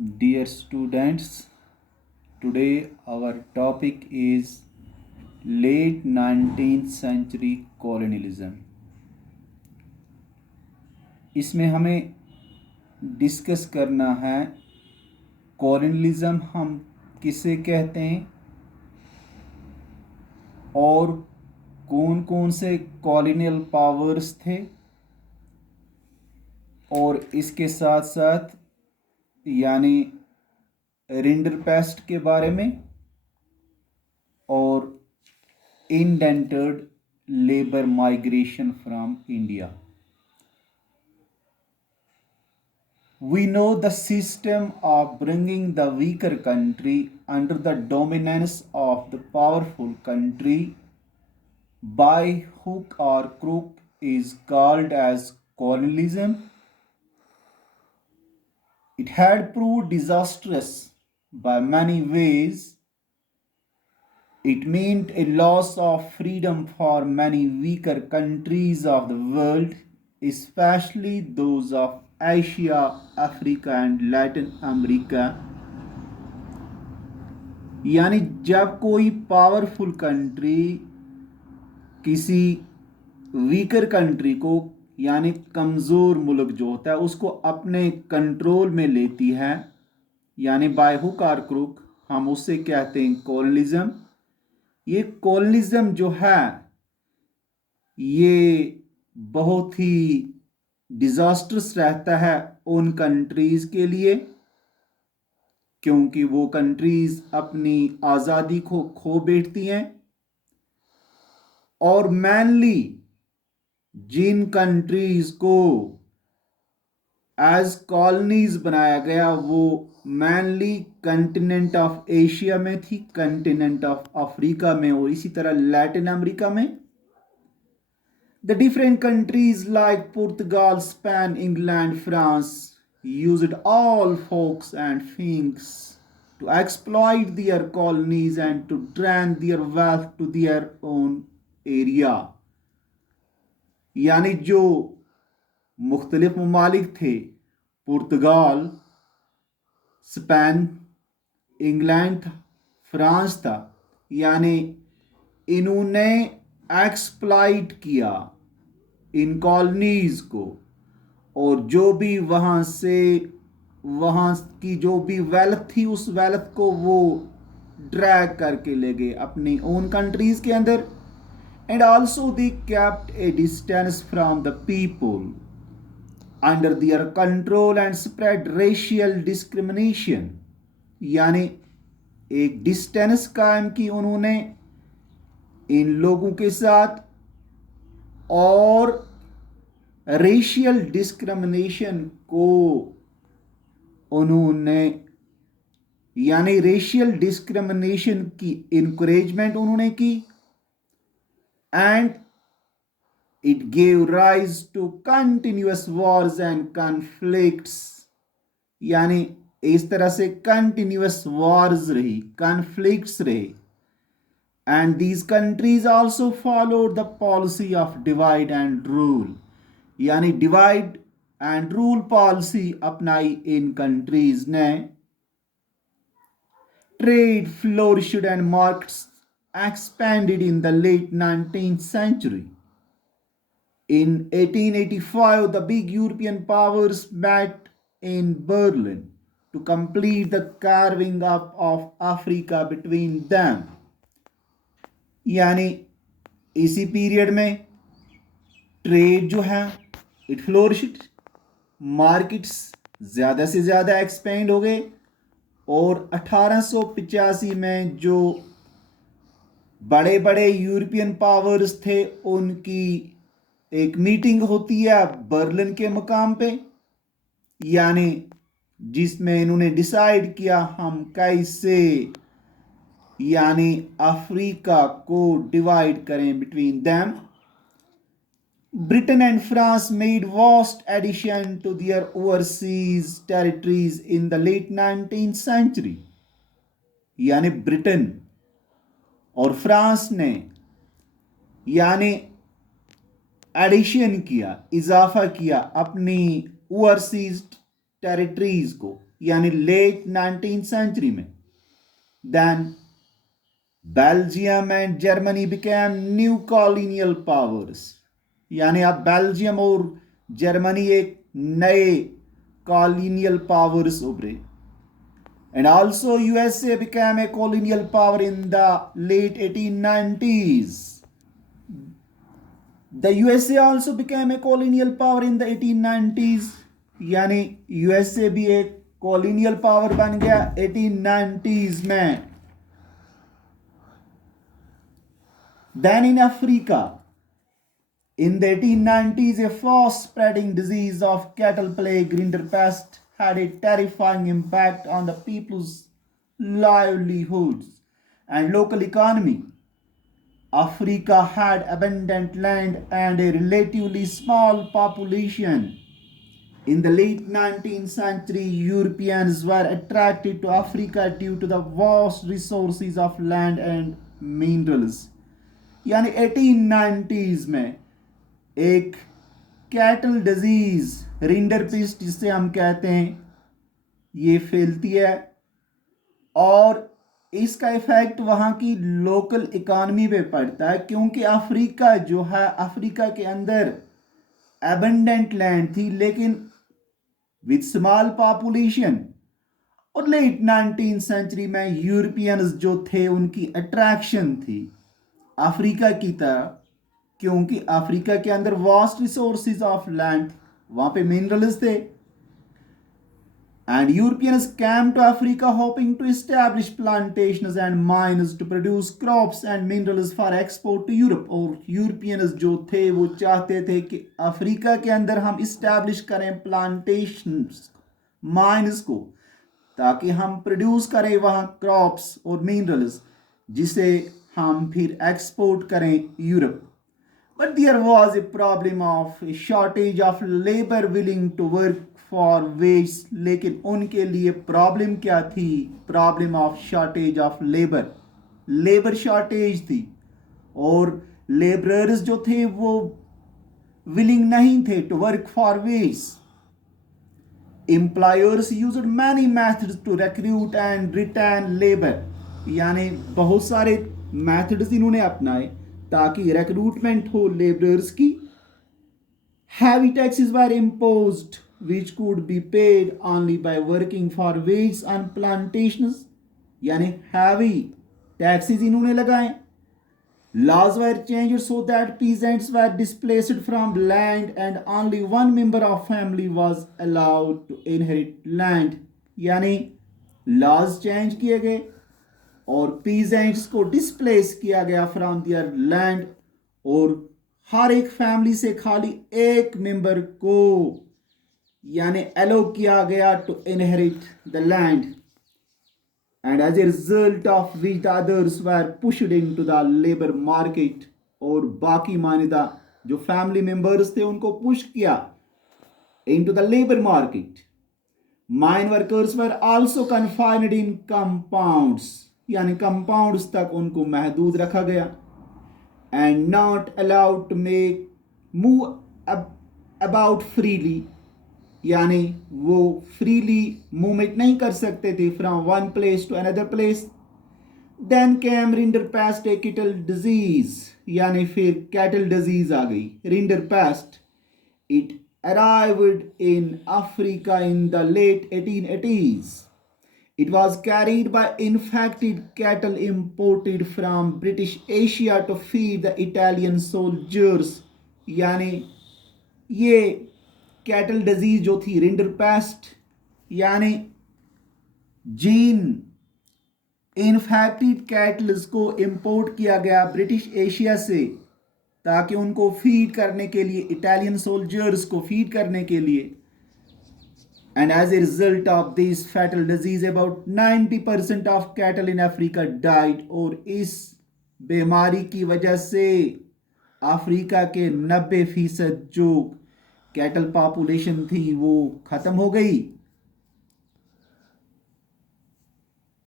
Dear students, today our topic is late 19th century colonialism. इसमें हमें discuss करना है कॉलोनियलिज्म हम किसे कहते हैं और कौन कौन से कॉलोनियल पावर्स थे और इसके साथ साथ यानी रिंडरपेस्ट के बारे में और indentured labor migration from India. We know the system of bringing the weaker country under the dominance of the powerful country by hook or crook is called as colonialism. It had proved disastrous by many ways. It meant a loss of freedom for many weaker countries of the world, especially those of Asia, Africa and Latin America. यानी जब कोई powerful country किसी weaker country को यानी कमज़ोर मुल्क जो होता है उसको अपने कंट्रोल में लेती है यानी बाय हुक और क्रुक, हम उससे कहते हैं कॉलोनियलिज्म. ये कॉलोनियलिज्म जो है ये बहुत ही डिजास्टर्स रहता है उन कंट्रीज़ के लिए क्योंकि वो कंट्रीज़ अपनी आज़ादी को खो बैठती हैं और मेनली जिन कंट्रीज़ को एज कॉलोनीज बनाया गया वो मेनली कंटिनेंट ऑफ एशिया में थी, कंटिनेंट ऑफ अफ्रीका में और इसी तरह लैटिन अमेरिका में. The different countries like Portugal, Spain, England, France used all folks and things to exploit their colonies and to drain their wealth to their own area. यानी जो मुख्तलिफ ममालिक थे, पुर्तगाल, स्पेन, इंग्लैंड था, फ्रांस था, यानी इन्होंने एक्सप्लॉइट किया इन कॉलोनीज़ को और जो भी वहाँ की जो भी वेल्थ थी उस वेल्थ को वो ड्रैग करके ले गए अपनी ओन कंट्रीज़ के अंदर. And also they kept a distance from the people under their control and spread racial discrimination. यानी एक डिस्टेंस कायम की उन्होंने इन लोगों के साथ और रेशियल डिस्क्रिमिनेशन को उन्होंने यानी रेशियल डिस्क्रिमिनेशन की इनकरेजमेंट उन्होंने की and it gave rise to continuous wars and conflicts. यानी इस तरह से continuous wars रही, conflicts रहे. And these countries also followed the policy of divide and rule. यानी divide and rule policy अपनाई इन countries ने. Trade flourished and markets expanded in the late 19th century. In 1885, the big European powers met in Berlin to complete the carving up of Africa between them. यानी इसी period में trade जो है it flourished, markets ज़्यादा से ज़्यादा expand हो गए और 1885 में जो बड़े बड़े यूरोपियन पावर्स थे उनकी एक मीटिंग होती है बर्लिन के मुकाम पे यानी जिसमें इन्होंने डिसाइड किया हम कैसे यानी अफ्रीका को डिवाइड करें between them. Britain and France made vast addition to their overseas territories in the late 19th century. यानी ब्रिटेन और फ्रांस ने यानी एडिशन किया, इजाफा किया अपनी ओवरसीज टेरिटरीज को यानी लेट 19th सेंचुरी में। Then Belgium and Germany became new colonial powers, यानी अब बेल्जियम और जर्मनी एक नए कॉलोनियल पावर्स उभरे। And also USA became a colonial power in the late 1890s. The USA also became a colonial power in the 1890s. यानी USA भी एक colonial power बन गया 1890s में। Then in Africa, in the 1890s, a fast-spreading disease of cattle plague, rinderpest, had a terrifying impact on the people's livelihoods and local economy. Africa had abundant land and a relatively small population. In the late 19th century, Europeans were attracted to Africa due to the vast resources of land and minerals. यानी 1890s में एक cattle disease rinderpest जिसे हम कहते हैं ये फैलती है और इसका इफेक्ट वहाँ की लोकल इकॉनमी पे पड़ता है, क्योंकि अफ्रीका जो है, अफ्रीका के अंदर एबंडेंट लैंड थी लेकिन विद स्मॉल पॉपुलेशन। और लेट 19th सेंचुरी में यूरोपियंस जो थे उनकी अट्रैक्शन थी अफ्रीका की तरफ, क्योंकि अफ्रीका के अंदर वास्ट रिसोर्सेज ऑफ लैंड, वहां पे मिनरल्स थे। And Europeans came to Africa hoping to establish plantations and mines to produce crops and minerals for export to Europe. और यूरोपियंस जो थे वो चाहते थे कि अफ्रीका के अंदर हम इस्टेब्लिश करें प्लांटेशंस, माइन्स को, ताकि हम प्रोड्यूस करें वहाँ क्रॉप्स और मिनरल्स जिसे हम फिर एक्सपोर्ट करें Europe. But there was a problem of a shortage of labor willing to work for wage. लेकिन उनके लिए प्रॉब्लम क्या थी? Problem of shortage of labour, labour shortage थी और लेबरर्स जो थे वो विलिंग नहीं थे to work for wage. Employers used many methods to recruit and retain labour, यानी बहुत सारे मेथड्स इन्होंने अपनाए ताकि रिक्रूटमेंट हो लेबरर्स की। Heavy taxes were imposed which could be paid only by working for wage on plantations, यानी heavy taxes इन्होंने लगाए। Laws were changed so that peasants were displaced from land and only one member of family was allowed to inherit land, यानी laws change किए गए और peasants को displace किया गया फ्रॉम दियर लैंड और हर एक फैमिली से खाली एक मेंबर को यानी अलो किया गया to inherit the land. And as a result of which the others were pushed into the labour market, और बाकी मानिदा जो फैमिली मेंबर्स थे उनको पुश किया into the labour market. Mine workers were also confined in compounds, यानी compounds तक उनको महदूद रखा गया। And not allowed to make move about freely, यानी वो फ्रीली मूवमेंट नहीं कर सकते थे from one place to another place. Then came rinderpest a cattle disease, यानी फिर कैटल डिजीज आ गई rinderpest. It arrived in Africa in the late 1880s. It was carried by infected cattle imported from British Asia to feed the Italian soldiers, यानी ये cattle disease जो थी rinderpest, यानी gene infected kettles को import किया गया British Asia से ताकि उनको फीड करने के लिए, इटालियन सोल्जर्स को फीड करने के लिए। And as a result of this fatal disease, about 90% of cattle in Africa died. और इस बीमारी की वजह से अफ्रीका के 90% जो कैटल पॉपुलेशन थी वो ख़त्म हो गई।